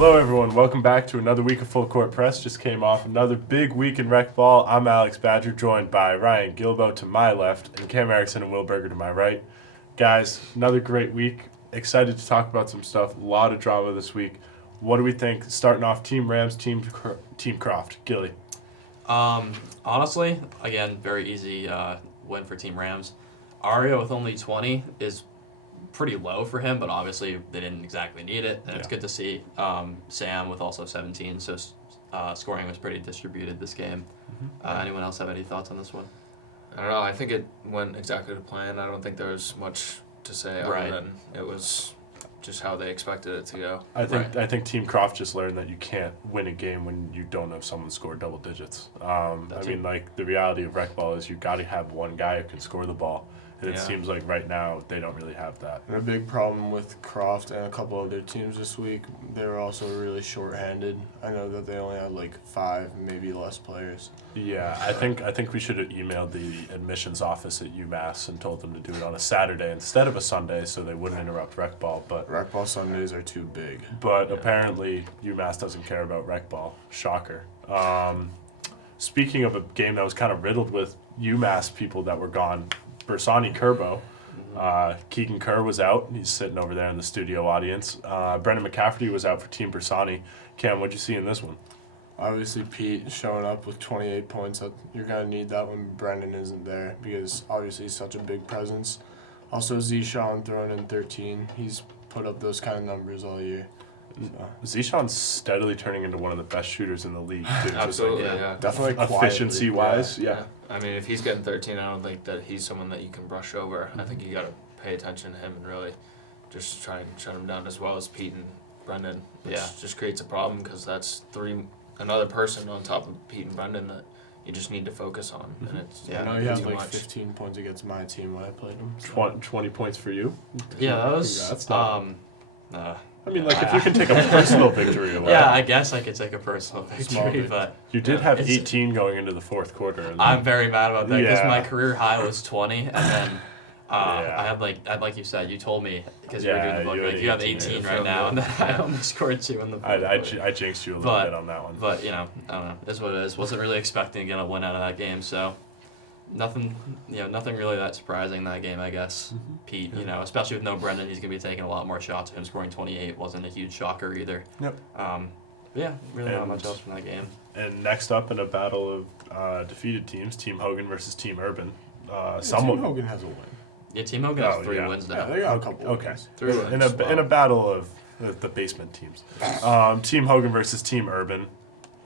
Hello, everyone. Welcome back to another week of Full Court Press. Just came off another big week in Recball. I'm Alex Badger, joined by Ryan Guilbeau to my left and Cam Erickson and Will Berger to my right. Guys, another great week. Excited to talk about some stuff. A lot of drama this week. What do we think? Starting off, Team Rams, Team Croft. Gilly. Honestly, again, very easy win for Team Rams. Ario with only 20 is pretty low for him, but obviously they didn't exactly need it, and it's good to see Sam with also 17, so scoring was pretty distributed this game. Anyone else have any thoughts on this one? I don't know. I think it went exactly to plan. I don't think there was much to say other than it was just how they expected it to go. I think Team Croft just learned that you can't win a game when you don't have someone score double digits. The reality of Recball is you got to have one guy who can score the ball. And it seems like right now they don't really have that. And a big problem with Croft and a couple other teams this week, they were also really short-handed. I know that they only had like 5, maybe less players. Yeah, I think we should have emailed the admissions office at UMass and told them to do it on a Saturday instead of a Sunday so they wouldn't interrupt Recball. But Recball Sundays are too big. But apparently UMass doesn't care about Recball. Shocker. Speaking of a game that was kind of riddled with UMass people that were gone, Bersani Curbo. Keegan Kerr was out. He's sitting over there in the studio audience. Brendan McCafferty was out for Team Bersani. Cam, what'd you see in this one? Obviously, Pete showing up with 28 points. You're going to need that when Brendan isn't there because obviously he's such a big presence. Also, Zishan throwing in 13. He's put up those kind of numbers all year. Zishan's steadily turning into one of the best shooters in the league. Too. Absolutely, yeah. Definitely efficiency-wise, yeah. I mean, if he's getting 13, I don't think that he's someone that you can brush over. I think you got to pay attention to him and really just try and shut him down as well as Pete and Brendan, which just creates a problem because that's another person on top of Pete and Brendan that you just need to focus on. And it's he had like 15 points against my team when I played him. So. 20 points for you? Yeah, that was... if you can take a personal victory away. Yeah, I guess I could take a personal victory, but... You did have 18 going into the fourth quarter. I'm very mad about that because my career high was 20, and then I had like you said, you told me, because you were doing the book, you have 18 right now, and then I only scored 2 in the fourth quarter. I jinxed you a little bit on that one. But, I don't know. It's what it is. Wasn't really expecting to get a win out of that game, so... Nothing really that surprising in that game, I guess. Pete, especially with no Brendan, he's going to be taking a lot more shots. Him scoring 28 wasn't a huge shocker either. Yep. Really not much else from that game. And next up in a battle of defeated teams, Team Hogan versus Team Urban. Team Hogan has a win. Yeah, Team Hogan has 3 wins now. Yeah, they got a couple wins. 3 wins. In a battle of the basement teams. Team Hogan versus Team Urban.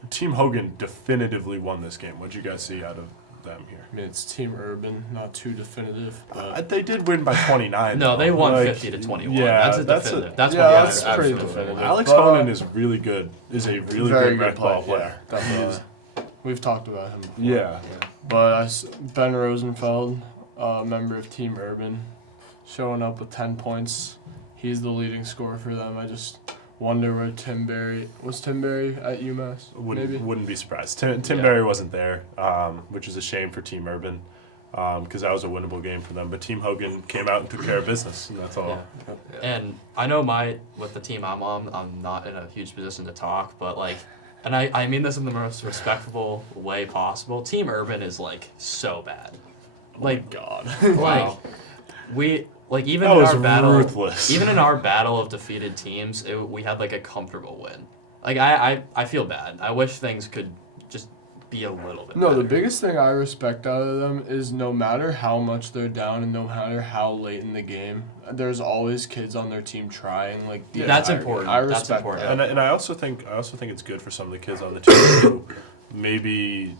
Team Hogan definitively won this game. What did you guys see out of them here? I mean, it's Team Urban, not too definitive. But they did win by 29. No, they won 50-21. Yeah, that's pretty definitive. Alex Honan is really good. Is a really very good Recball player. Definitely. We've talked about him before. Yeah. But Ben Rosenfeld, member of Team Urban, showing up with 10 points. He's the leading scorer for them. I just wonder where Tim Berry at UMass. Wouldn't be surprised. Tim Berry wasn't there, which is a shame for Team Urban, because that was a winnable game for them. But Team Hogan came out and took care of business, and that's all. Yeah. And I know with the team I'm on, I'm not in a huge position to talk, but and I mean this in the most respectful way possible. Team Urban is so bad. Oh my God. Wow. Even in our battle of defeated teams, we had a comfortable win. I feel bad. I wish things could just be a little bit better. The biggest thing I respect out of them is no matter how much they're down and no matter how late in the game, there's always kids on their team trying. That's important. I respect that. And I also think it's good for some of the kids on the team who maybe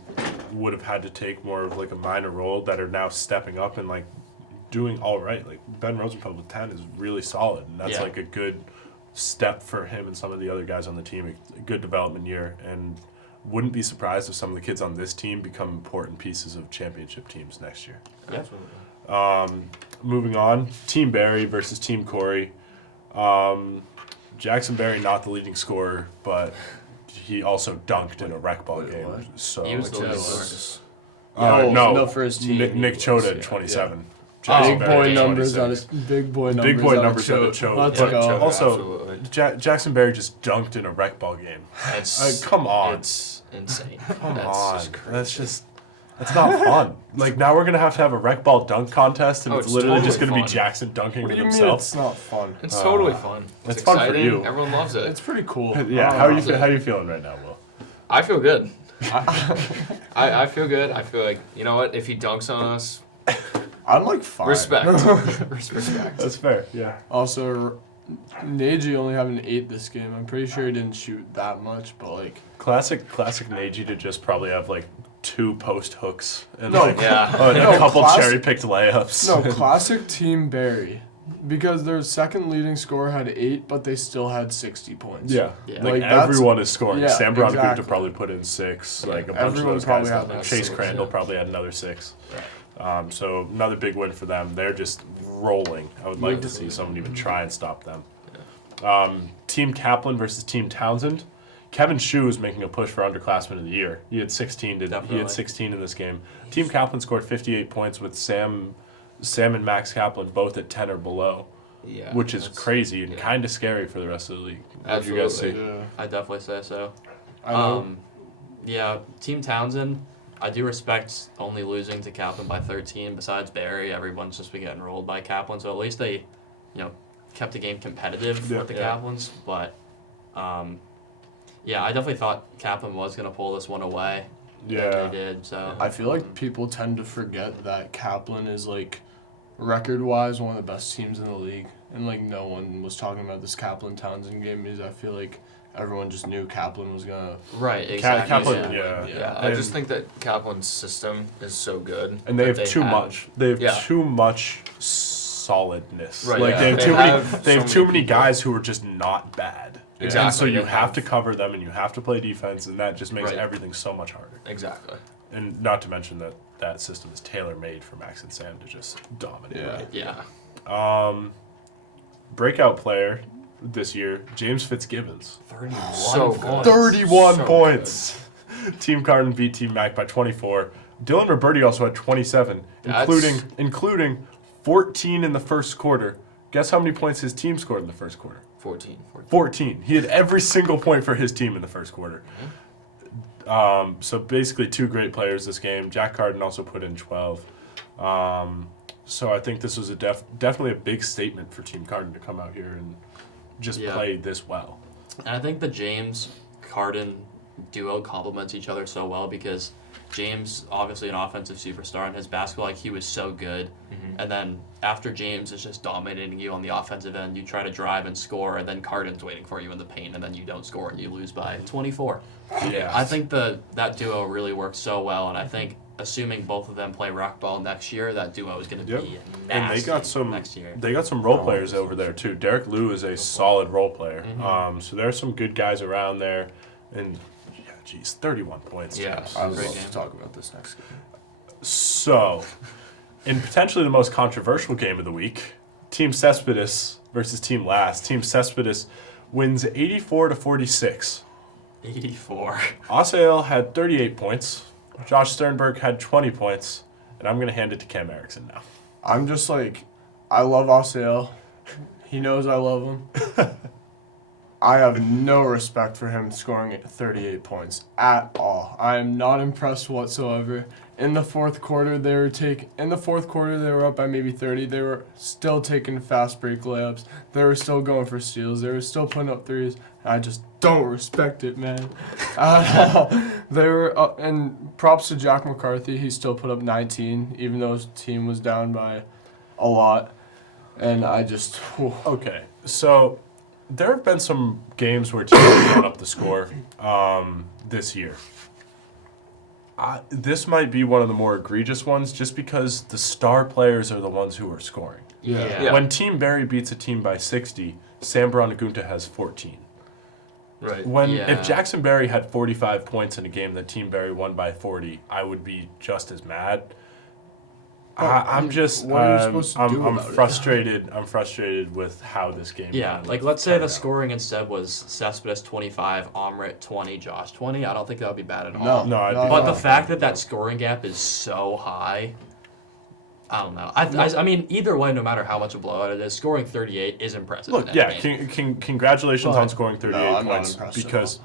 would have had to take more of a minor role that are now stepping up and doing all right. Ben Rosenfeld with 10 is really solid, and that's a good step for him and some of the other guys on the team. A good development year, and wouldn't be surprised if some of the kids on this team become important pieces of championship teams next year. Absolutely. Moving on, Team Barry versus Team Corey. Jackson Barry not the leading scorer, but he also dunked in a Recball game. So he was the leading scorer. No, for his team. Nick Choda, 27. Jackson Big Berry boy did numbers 26. on a big boy numbers. Big boy on a numbers on a choke. choke. Let's But go. also, Absolutely. Jackson Berry just dunked in a Recball game. It's Come on. It's insane. Come That's on. just crazy. That's not fun. Like, now we're going to have a Recball dunk contest, and Oh, it's it's literally totally just going to be fun. Jackson dunking What do in you mean himself. it's not fun? It's totally fun. it's fun for exciting. you. Everyone loves it. It's pretty cool. Yeah, how are you feeling right now, Will? I feel good. I feel good. I feel like, you know what? If he dunks on us, I'm like fine. respect. Respect. That's fair, yeah. Also, Neji only have an 8 this game. I'm pretty sure he didn't shoot that much, but like. Classic Neji to just probably have, like, 2 post hooks and, No, like, Yeah. and No, a couple classic- cherry-picked layups. No, classic Team Barry. Because their second leading scorer had 8, but they still had 60 points. Yeah. Yeah. Like, Like, that's- everyone is scoring. yeah, Sam Brown exactly. probably put in 6. Yeah. Like, a bunch Everyone of those probably guys. had Did. like Chase 6, Crandall yeah. probably had another 6. So, another big win for them. They're just rolling. I would like to see someone even try and stop them. Team Kaplan versus Team Townsend. Kevin Shue is making a push for underclassmen of the year. He had 16. He Definitely. had 16 in this game. Team Kaplan scored 58 points with Sam and Max Kaplan both at 10 or below, Yeah. which is that's- crazy and yeah. kind of scary for the rest of the league. What do you guys see? Absolutely. Yeah. I definitely say so. I know. Yeah, Team Townsend, I do respect only losing to Kaplan by 13. Besides Barry, everyone's just been getting rolled by Kaplan. So at least they, kept the game competitive Yeah. with the Yeah. Kaplans. But, yeah, I definitely thought Kaplan was going to pull this one away. Yeah. And they did, so. I feel like people tend to forget that Kaplan is like record-wise one of the best teams in the league, and like no one was talking about this Kaplan Townsend game because I feel like everyone just knew Kaplan was gonna. Right, exactly. Kaplan, yeah. yeah. Yeah, I And- just think that Kaplan's system is so good. And they that have too much. They have Yeah. too much solidness. Right, Like yeah. they have They too have many. They so have too many many people. guys who are just not bad. Exactly. And so you They have to have- cover them, and you have to play defense, and that just makes Right. everything so much harder. Exactly. And not to mention that that system is tailor made for Max and Sam to just dominate. Yeah. Yeah. Breakout player this year, James Fitzgibbons. 31 So good. points. 31 So points. Team Carden beat Team Mac by 24. Dylan Roberti also had 27, That's- including 14 in the first quarter. Guess how many points his team scored in the first quarter? 14. 14. He had every single point for his team in the first quarter. So basically 2 great players this game. Jack Carden also put in 12. So I think this was a definitely a big statement for Team Carden to come out here and just Yeah. play this well. And I think the James Carden duo complements each other so well because James, obviously an offensive superstar, and his basketball IQ was so good. And then after James is just dominating you on the offensive end, you try to drive and score, and then Carden's waiting for you in the paint, and then you don't score and you lose by 24. Yeah. I think that duo really works so well, and I think assuming both of them play rock ball next year, that duo is going to Yep. be And they nasty got some next year. They got some role players over there too. Derek Liu is a solid role player. So there are some good guys around there, and yeah, geez, 31 points. Yeah. James. I would Great love game. to talk about this next game. So, in potentially the most controversial game of the week, Team Cespedes versus Team Last. Team Cespedes wins 84-46. 84. Asael had 38 points. Josh Sternberg had 20 points, and I'm gonna hand it to Cam Erickson now. I'm just like, I love Asael. He knows I love him. I have no respect for him scoring 38 points at all. I am not impressed whatsoever. In the fourth quarter, they were up by maybe 30. They were still taking fast break layups. They were still going for steals. They were still putting up threes. I just don't respect it, man. At all. They were up, and props to Jack McCarthy. He still put up 19, even though his team was down by a lot. And I just, whew. Okay, so there have been some games where teams have run up the score this year. This might be one of the more egregious ones just because the star players are the ones who are scoring. Yeah. Yeah. When Team Barry beats a team by 60, Sam Branagunta has 14. Right. Yeah. If Jackson Berry had 45 points in a game that Team Barry won by 40, I would be just as mad. I'm just what are you supposed to do I'm about it? frustrated. I'm frustrated with how this game. Yeah, kinda like let's say turned the out. scoring instead was Cespedes 25, Omrit 20, Josh 20. I don't think that would be bad at all. No, I'd be But fine. the fact that that scoring gap is so high, I don't know. I mean, either way, no matter how much a blowout it is, scoring 38 is impressive. Look, in yeah, that game. congratulations on scoring 38 I'm not points impressed at because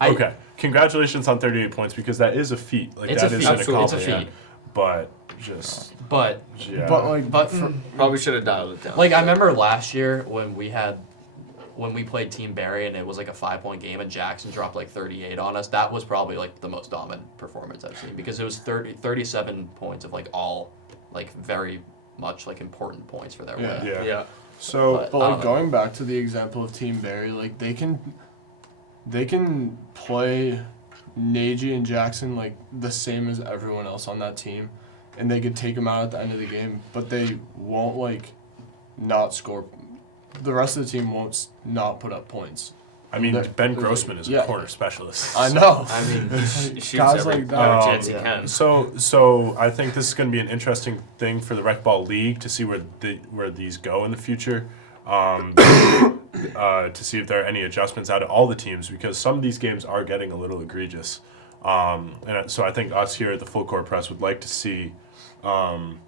I- okay, congratulations on 38 points because that is a feat. Like It's that a is feat. an Absolutely, it's a accomplishment. feat. But just But yeah. But like, but Probably should have dialed it down. like I remember last year when we played Team Barry and it was like a 5-point game and Jackson dropped like 38 on us. That was probably like the most dominant performance I've seen because it was 37 points of like all like very much like important points for their Yeah. win. yeah. yeah. So but I don't like know. going back to the example of Team Barry, like they can play Nagy and Jackson like the same as everyone else on that team, and they could take them out at the end of the game, but they won't like not score. The rest of the team won't not put up points. I mean, That- Ben Grossman is a yeah. corner specialist. I know. I mean, he shoots Guys every like that. every chance he Yeah. can. So I think this is going to be an interesting thing for the Recball League to see where these go in the future, to see if there are any adjustments out of all the teams because some of these games are getting a little egregious, and so I think us here at the Full Court Press would like to see some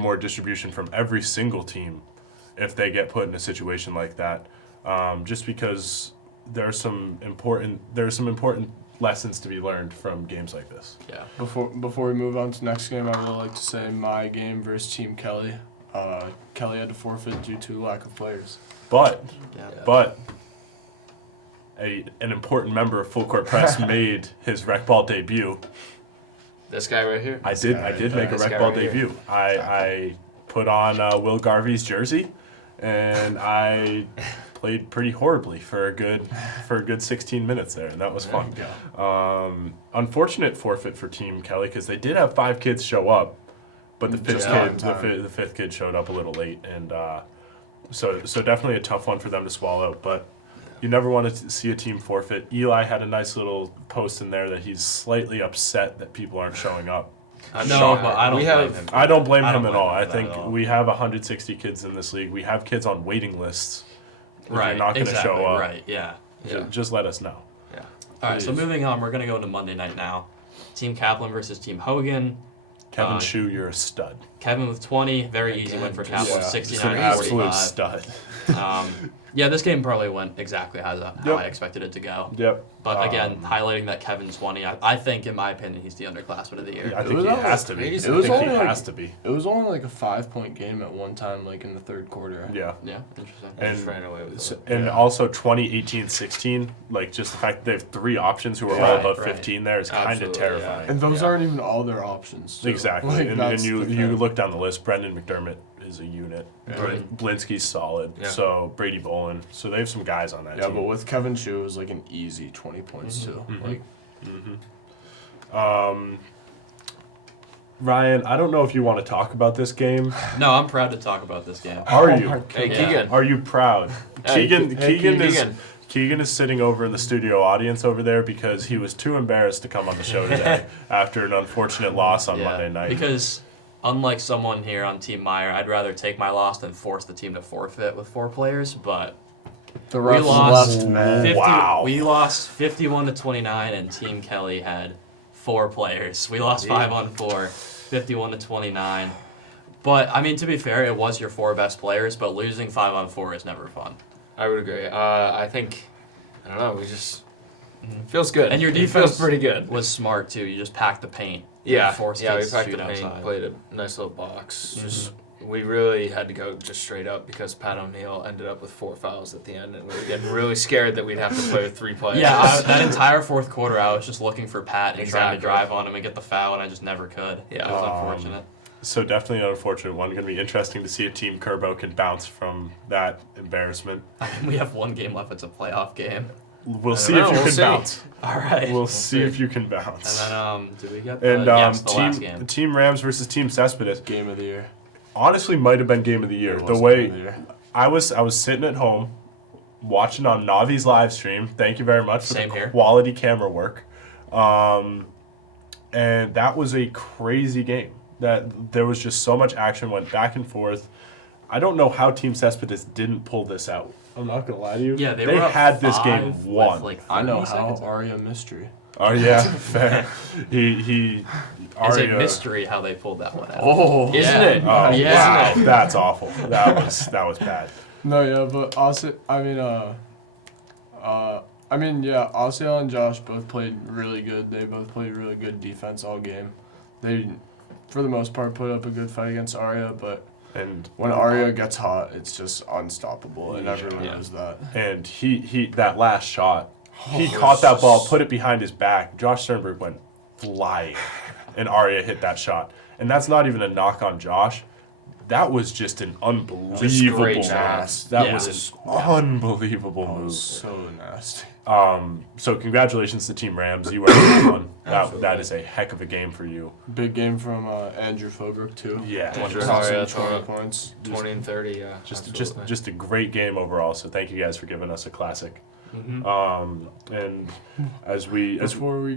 more distribution from every single team if they get put in a situation like that, just because there are some important lessons to be learned from games like this. Yeah. Before we move on to the next game, I would like to say my game versus Team Kelly. Kelly had to forfeit due to lack of players. But Yeah. But an important member of Full Court Press made his Recball debut. This guy right here. I did make a This guy Recball right here. debut. I put on Will Garvey's jersey, and I played pretty horribly for a good 16 minutes there, and that was fun. Unfortunate forfeit for Team Kelly because they did have 5 kids show up, but the fifth Just kid not in time. the fifth kid showed up a little late, and so definitely a tough one for them to swallow. But you never want to see a team forfeit. Eli had a nice little post in there that he's slightly upset that people aren't showing up. I'm No, shocked. but I don't We blame have him. I don't blame I don't him at blame all. him I for that think at all. we have 160 kids in this league. We have kids on waiting lists. If Right. you're not going to exactly, show up, Right. Yeah. just let us know. All right. So Please. moving on, we're gonna go into Monday night now. Team Kaplan versus Team Hogan. Kevin Shue, you're a stud. Kevin with 20, very easy win for Kaplan, Just an 69 absolute 45. stud. Yeah, this game probably went exactly how Yep. I expected it to go. Yep. But again, highlighting that Kevin 20, I think, in my opinion, he's the underclassman of the year. I It think was he almost has to be. crazy. I It was think he only like- has to be. It was only like a 5-point game at one time, like in the third quarter. Yeah. Yeah, interesting. and just And- ran away with it. And also 20, 18, 16, like just the fact that they have 3 options who are all Right, above right. 15 there is kind of Absolutely, terrifying. And those Yeah. aren't even all their options. too. Exactly. Like, and that's you the you thing. look down the list, Brendan McDermott is a unit. Right. Blinsky's solid. Yeah. So Brady Bolin. So they have some guys on that Yeah, team. but with Kevin Shue, it was like an easy 20 points too. Mhm. Like, Ryan, I don't know if you want to talk about this game. No, I'm proud to talk about this game. Are Oh you? my Hey, Yeah. Keegan. Are you proud? Hey, Keegan Keegan. is sitting over in the studio audience over there because he was too embarrassed to come on the show today after an unfortunate loss on Yeah, Monday night. Because unlike someone here on Team Meyer, I'd rather take my loss than force the team to forfeit with 4 players. But the we refs lost left, man. 50, Wow. We lost 51 to 29, and Team Kelly had 4 players. We lost 5 on 4, 51 to 29. But I mean, to be fair, it was your 4 best players. But losing 5 on 4 is never fun. I would agree. I think, I don't know, we just, feels good. And your It defense feels pretty good. Was smart too. You just packed the paint. Yeah, Forced yeah, we kids to packed the shoot paint, outside. played a nice little box. Just we really had to go just straight up because Pat O'Neill ended up with 4 fouls at the end, and we were getting really scared that we'd have to play with 3 players. Yeah, that entire 4th quarter, I was just looking for Pat and trying Exactly. to drive on him and get the foul, and I just never could. Yeah. It was unfortunate. So definitely an unfortunate one. Going to be interesting to see if Team Kerbo can bounce from that embarrassment. We have 1 game left. It's a playoff game. We'll I see don't if know, you we'll can see. bounce. All right. We'll see if you can bounce. And then, did we get the, And yes, the last game? Team Rams versus Team Cespedes Game of the year. honestly might have been game of the year. It The was way game of the year. I was sitting at home watching on Navi's live stream. Thank you very much for Same the here. quality camera work. And that was a crazy game. That there was just so much action, went back and forth. I don't know how Team Cespedes didn't pull this out. I'm not gonna lie to you. Yeah, they were up had this 5 game with, won. like, I know 30 how seconds. Aria Mystery. Oh yeah, fair. He It's a Aria. mystery how they pulled that one out. Oh, Isn't it? Oh Yeah. wow, that's awful. That was bad. No, yeah, but also, yeah, Osceola and Josh both played really good. They both played really good defense all game. They, for the most part, put up a good fight against Aria, but And when Aria gets hot, it's just unstoppable, and Yeah. everyone knows that. and he that last shot, he Oh, caught that it's ball, just- put it behind his back. Josh Sternberg went flying, and Aria hit that shot. And that's not even a knock on Josh. That was just an unbelievable great move. shot. That Yeah. was an unbelievable Oh, move. so nasty. So congratulations to Team Rams. You were number one. That is a heck of a game for you. Big game from Andrew Philbrook, too. Yeah. Andrew Tossing Aria, 20 points. 20 and 30, yeah. Just a great game overall. So thank you guys for giving us a classic. Mm-hmm. And as we Before we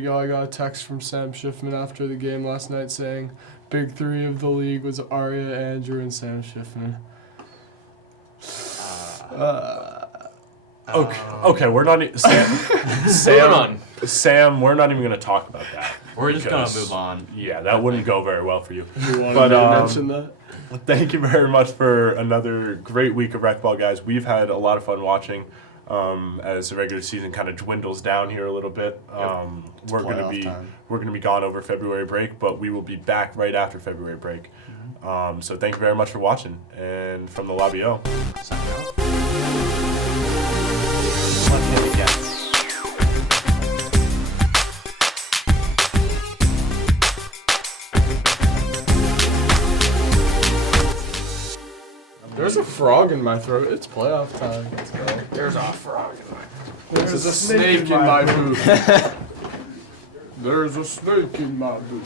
go, I got a text from Sam Schiffman after the game last night saying, "Big three of the league was Aria, Andrew, and Sam Schiffman." okay, we're not Sam, we're not even gonna talk about that. We're just gonna because, move on. Yeah, that wouldn't go very well for you. You wanted But, me to mention that? Thank you very much for another great week of Recball, guys. We've had a lot of fun watching as the regular season kind of dwindles down here a little bit. We're playoff time. gonna be gone over February break, but we will be back right after February break. So thank you very much for watching. And from the Lobby O. Sign out. There's a frog in my throat. It's playoff time. Let's go. There's a frog in my There's a snake in my boot. There's a snake in my boot.